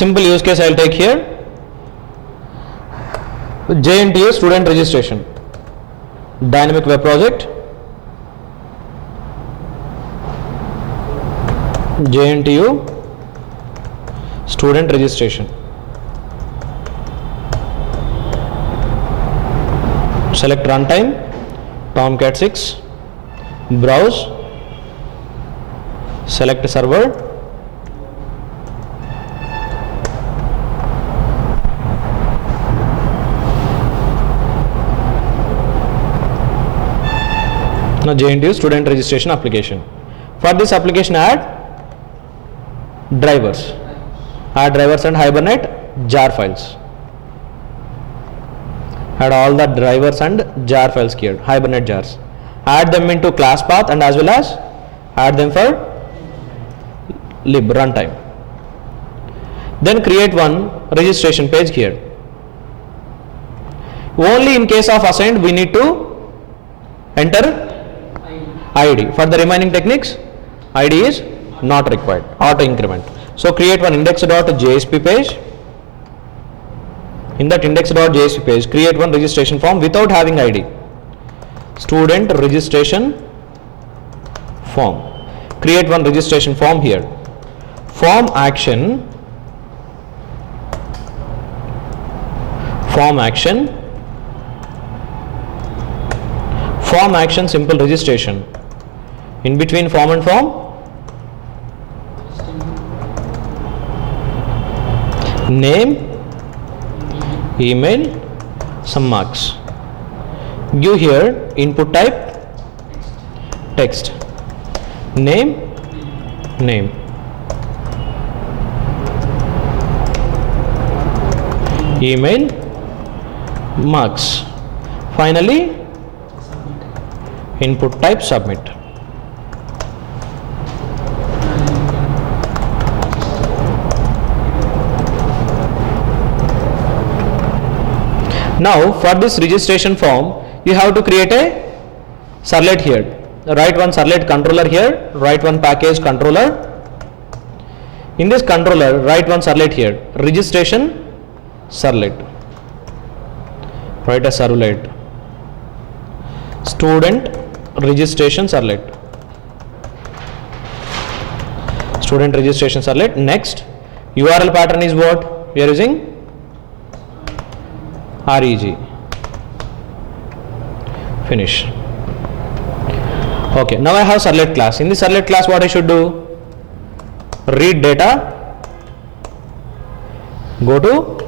Simple use case I'll take here. JNTU student registration. Dynamic web project. JNTU student registration. Select runtime, Tomcat 6, browse, select server, now JNTU student registration application. For this application add drivers and Hibernate jar files. Add all the drivers and jar files here, Hibernate jars. Add them into class path and as well as add them for lib runtime. Then create one registration page here. Only in case of assigned we need to enter ID. For the remaining techniques, ID is not required, auto increment. So create one index.jsp page. In that index.jsp page, create one registration form without having ID. Student registration form. Create one registration form here. Form action. Form action simple registration. In between form and form, name, email, some marks. Give here input type text, name, email, marks. Finally input type submit. Now for this registration form you have to create a servlet here. Write one servlet controller here, write one package controller. In this controller write one servlet here, registration servlet. Write a servlet, student registration servlet. Student registration servlet. Next URL pattern is what we are using, reg. Finish. Okay, now I have servlet class. In this servlet class what I should do? Read data, go to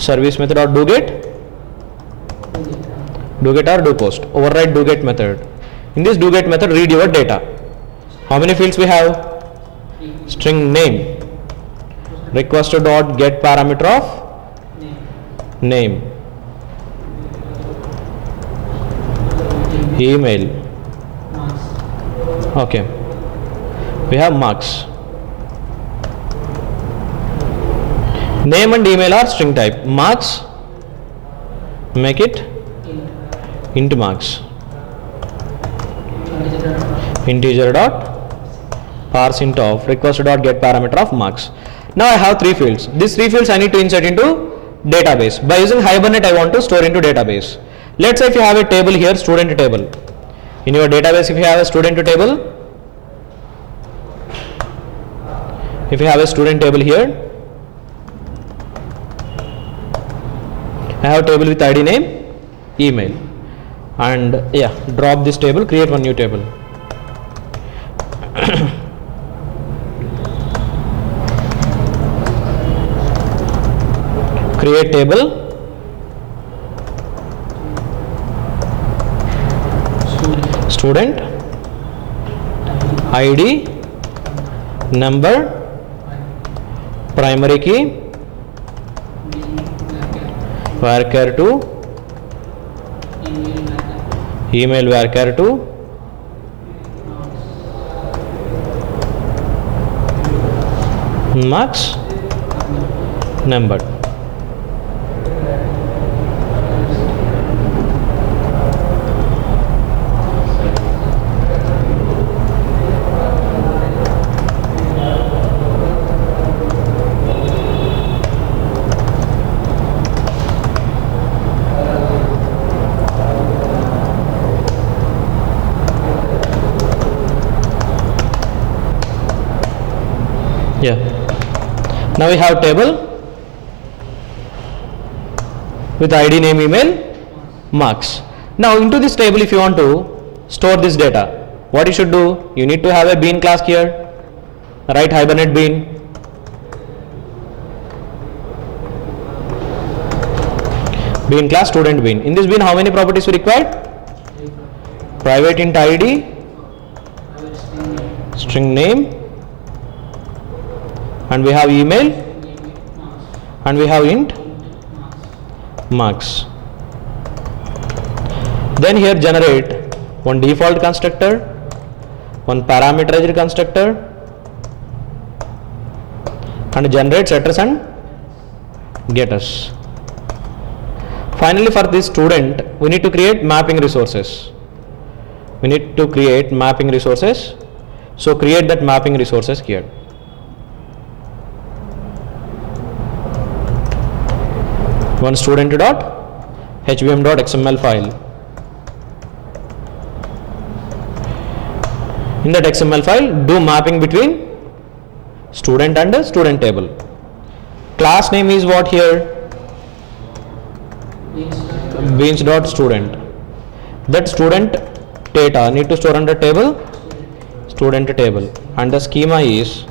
service method or doGet or doPost. Override doGet method. In this doGet method read your data. How many fields we have? String name, requested dot get parameter of name, email. Okay, we have marks. Name and email are string type. Marks, make it int marks. Integer dot parse int of requested dot get parameter of marks. Now I have three fields. These three fields I need to insert into database. By using Hibernate I want to store into database. Let's say if you have a table here, student table. In your database if you have a student table, here, I have a table with ID name, email, and yeah, drop this table, create one new table. Create table, student, ID, number, primary key, varchar 2, email varchar 2, marks, number. Yeah. Now we have table with ID, name, email, marks. Now into this table, if you want to store this data, what you should do? You need to have a bean class here. Write Hibernate bean. Bean class student bean. In this bean, how many properties we required? Private int ID, string name, and we have email, and we have int marks. Then here generate one default constructor, one parameterized constructor, and generate setters and getters. Finally, for this student, we need to create mapping resources. We need to create mapping resources. So create that mapping resources here. One student.hvm.xml file. In that XML file, do mapping between student and the student table. Class name is what here? Beans.student. That student data need to store under table, student table, and the schema is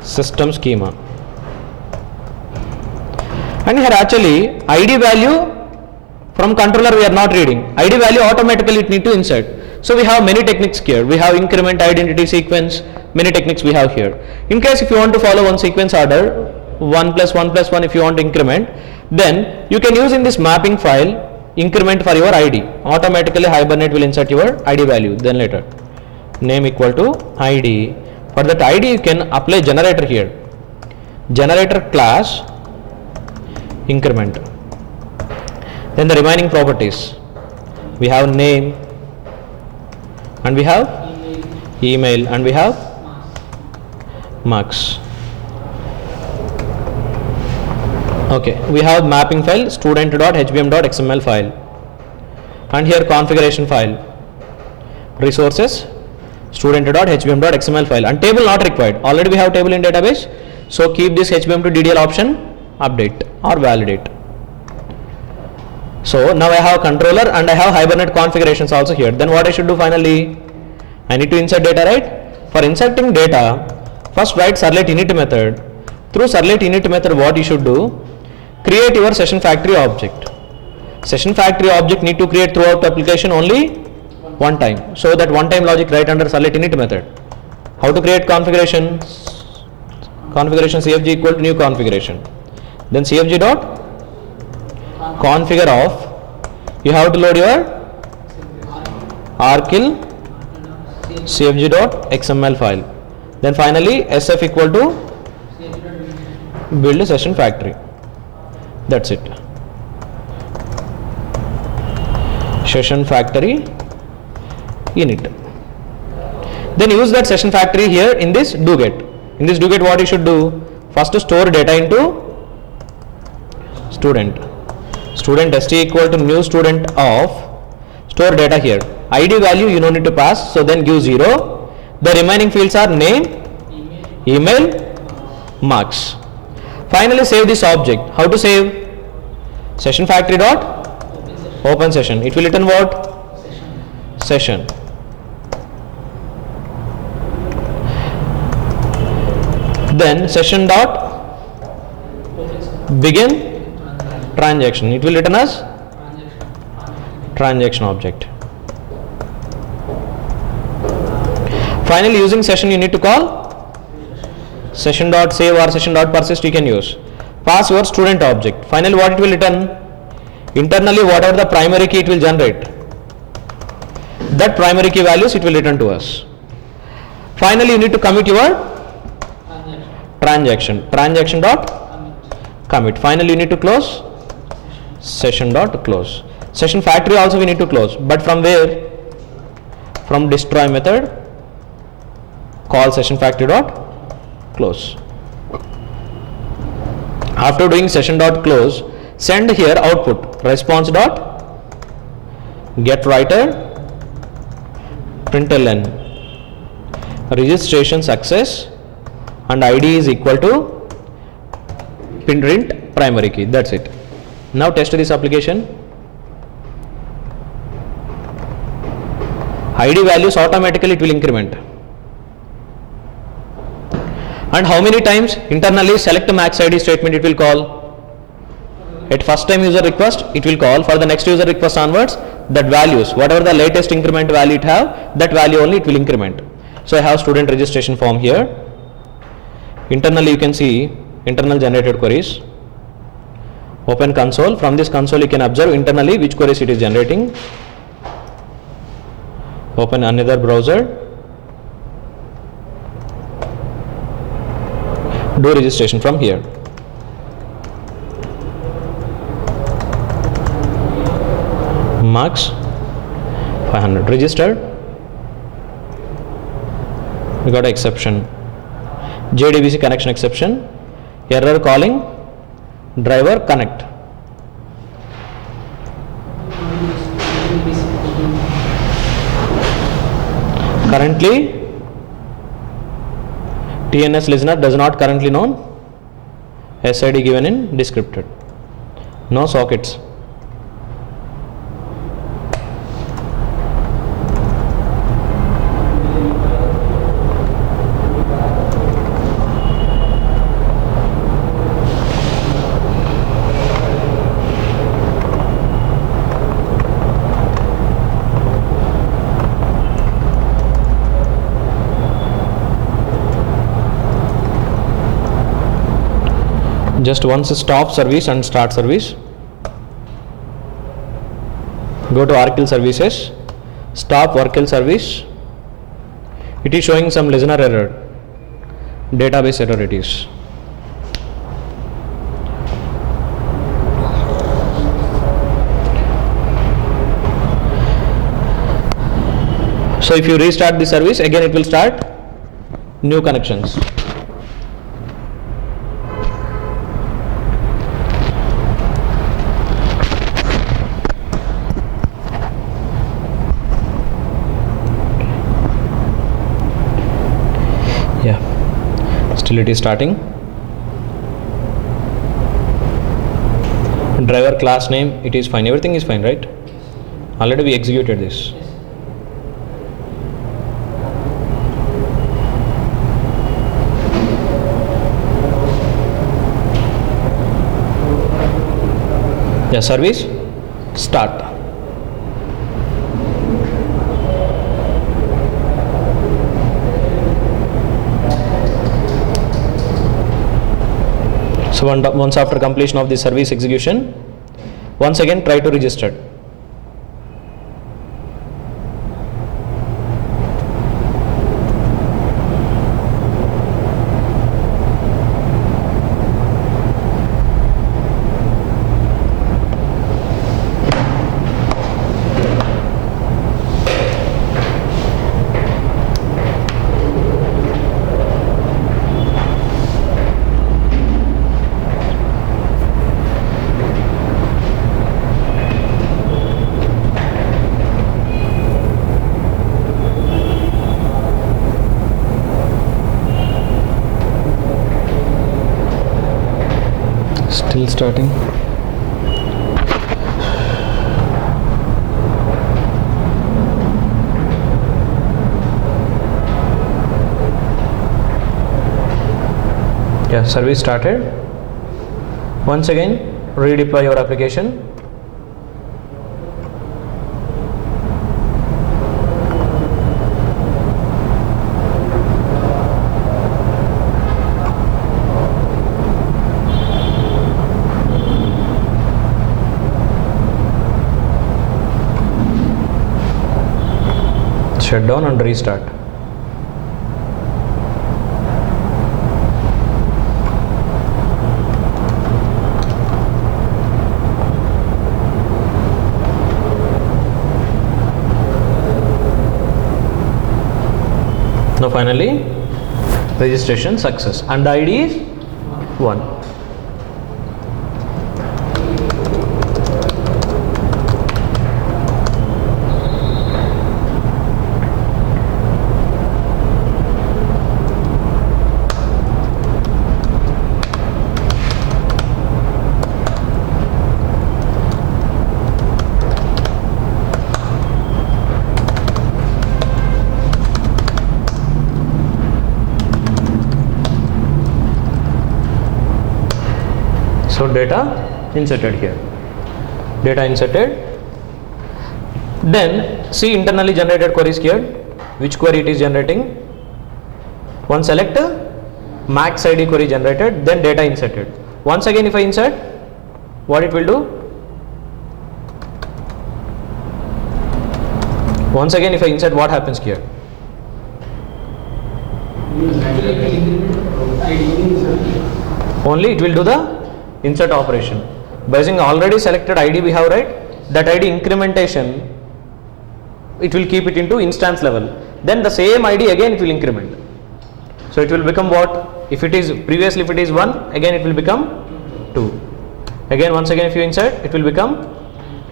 system schema. And here actually ID value from controller we are not reading. ID value automatically it need to insert. So we have many techniques here. We have increment, identity, sequence, many techniques we have here. In case if you want to follow one sequence order, 1 plus 1 plus 1 if you want to increment, then you can use in this mapping file increment for your ID. Automatically Hibernate will insert your ID value. Then later name equal to ID. For that ID you can apply generator here. Generator class increment. Then the remaining properties, we have name, and we have email, and we have marks. Okay, we have mapping file student.hvm.xml file, and here configuration file, resources student.hvm.xml file, and table not required. Already we have table in database, so keep this hvm to ddl option update or validate. So now I have controller and I have Hibernate configurations also here. Then what I should do finally? I need to insert data, right? For inserting data, first write servlet init method. Through servlet init method, what you should do? Create your session factory object. Session factory object need to create throughout the application only one time. So that one time logic write under servlet init method. How to create configuration? Configuration CFG equal to new configuration. Then CFG dot configure of, you have to load your rkill cfg.xml file. Then finally sf equal to build a session factory. That's it. Session factory init. Then use that session factory here in this doget. In this doget what you should do? First to store data into student. Student st equal to new student of, store data here. ID value you don't need to pass, so then give 0. The remaining fields are name, email, marks. Finally save this object. How to save? Session factory dot open session. It will return what? Session. Then session dot begin transaction. It will return as transaction object. Finally using session you need to call session dot save or session dot persist you can use. Pass your student object. Finally what it will return? Internally whatever the primary key it will generate, that primary key values it will return to us. Finally you need to commit your transaction. Transaction dot commit. Finally you need to close session dot close. Session factory also we need to close, but from where? From destroy method, call session factory dot close. After doing session dot close, send here output response dot get writer println registration success and ID is equal to print primary key. That's it. Now test this application. ID values automatically it will increment. And how many times internally select max ID statement it will call? At first time user request it will call. For the next user request onwards, that values, whatever the latest increment value it have, that value only it will increment. So I have student registration form here. Internally you can see internal generated queries. Open console. From this console you can observe internally which queries it is generating. Open another browser. Do registration from here. Marks 500 registered. We got an exception. JDBC connection exception. Error calling driver connect. Currently TNS listener does not currently known. SID given in descripted. No sockets. Just once stop service and start service. Go to Oracle services, stop Oracle service. It is showing some listener error, database error it is. So if you restart the service, again it will start new connections. Still it is starting. Driver class name, it is fine. Everything is fine, right? Already we executed this. Yeah, service start. So once after completion of the service execution, once again try to register. Still starting. Yeah, service started. Once again redeploy your application. Shut down and restart. Now finally registration success and the ID is 1. So data inserted here, data inserted. Then see internally generated queries here, which query it is generating. Once select max id query generated, then data inserted. Once again if I insert, what it will do? Once again if I insert, what happens here? Only it will do the insert operation. By using already selected id we have, right? That id incrementation, it will keep it into instance level. Then the same id again it will increment. So it will become what? If it is previously, if it is 1, again it will become 2. Again once again if you insert, it will become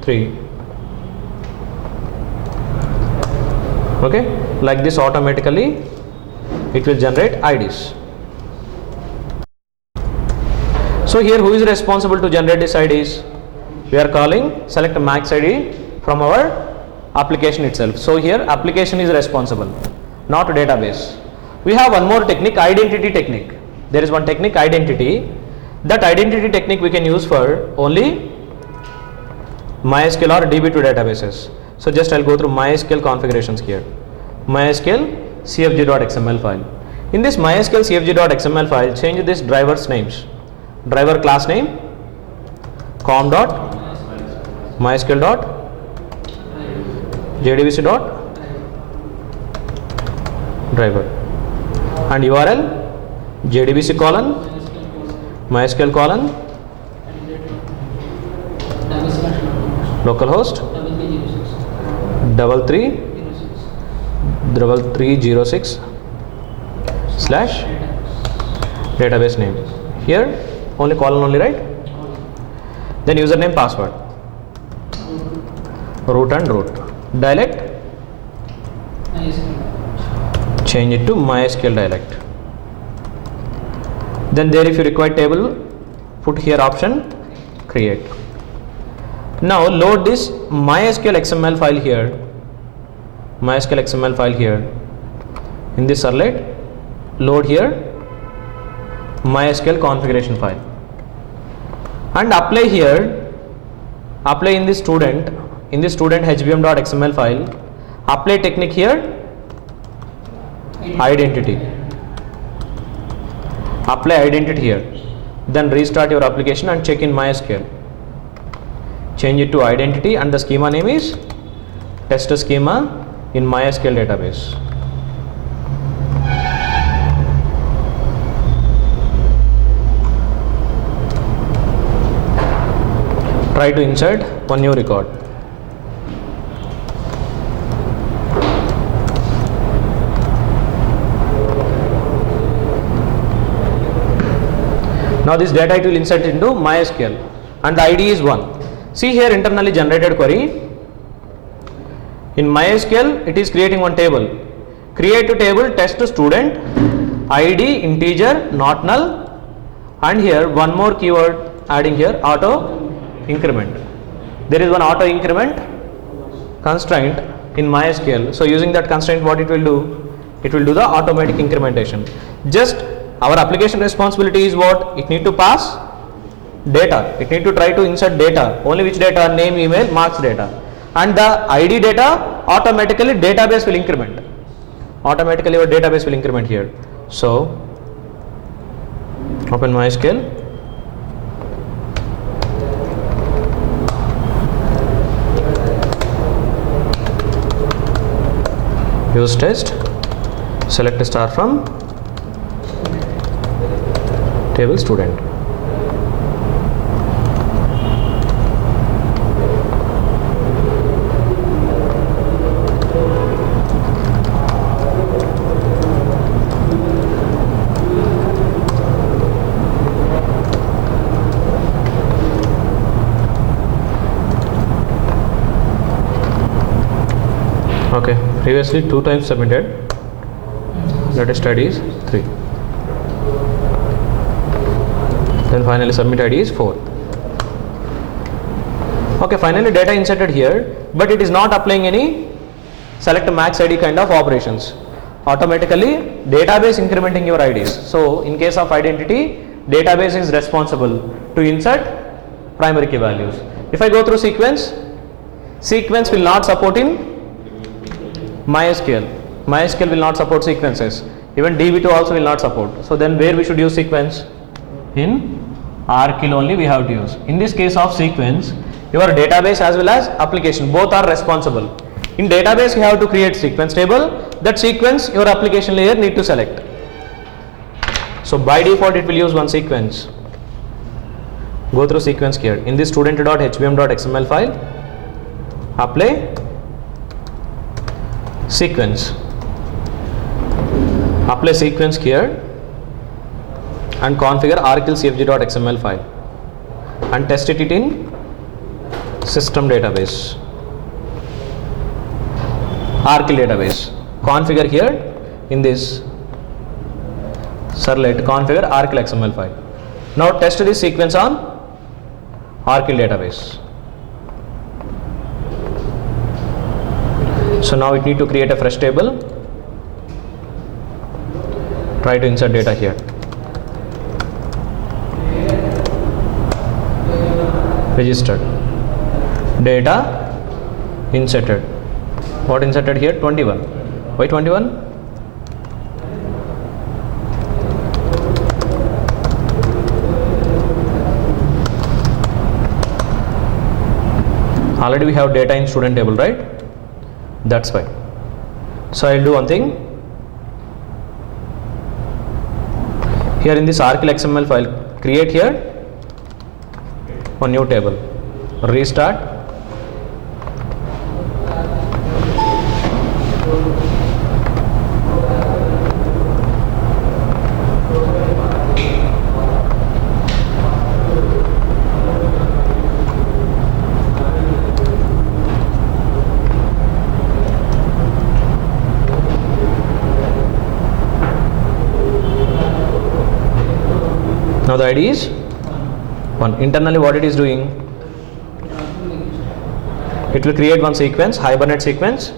3. Okay, like this automatically it will generate IDs. So here who is responsible to generate these IDs? We are calling select max ID from our application itself. So here application is responsible, not database. We have one more technique, identity technique. There is one technique, identity. That identity technique we can use for only MySQL or DB2 databases. So just I'll go through MySQL configurations here. MySQL cfg.xml file. In this MySQL cfg.xml file, change this driver's names. Driver class name com dot mysql dot JDBC dot driver and URL JDBC colon MySQL colon localhost 3306 slash database name. Here only colon only, right? Then username, password, root and root, dialect, change it to MySQL dialect. Then there if you require table, put here option create. Now load this MySQL XML file here, MySQL XML file here. In this servlet, load here MySQL configuration file and apply here, apply in this student hbm.xml file, apply technique here, identity, apply identity here, then restart your application and check in MySQL, change it to identity and the schema name is test schema in MySQL database. Try to insert one new record. Now this data it will insert into MySQL and the ID is 1. See here internally generated query. In MySQL it is creating one table. Create a table test student ID integer not null and here one more keyword adding here auto increment. There is one auto increment constraint in MySQL. So using that constraint what it will do? It will do the automatic incrementation. Just our application responsibility is what? It need to pass data. It need to try to insert data. Only which data? Name, email, marks data. And the ID data automatically database will increment. Automatically your database will increment here. So open MySQL. Use test, select a star from table student. Okay, previously 2 times submitted, latest ID is 3. Then finally submit ID is 4. Okay, finally data inserted here, but it is not applying any select max ID kind of operations. Automatically database incrementing your IDs. So in case of identity, database is responsible to insert primary key values. If I go through sequence, sequence will not support in MySQL. MySQL will not support sequences. Even DB2 also will not support. So then where we should use sequence? In RKL only we have to use. In this case of sequence, your database as well as application both are responsible. In database you have to create sequence table. That sequence your application layer need to select. So by default it will use one sequence. Go through sequence here. In this student.hvm.xml file, apply sequence. Apply sequence here and configure rkl-cfg.xml file and test it in system database. RKL database. Configure here in this servlet, configure RKL XML file. Now test this sequence on RKL database. So now it need to create a fresh table. Try to insert data here. Registered. Data inserted. What inserted here? 21. Why 21? Already we have data in student table, right? That's why. So I'll do one thing. Here in this RKL XML file, create here one new table. Restart. Now the ID is 1. Internally what it is doing? It will create one sequence, Hibernate sequence,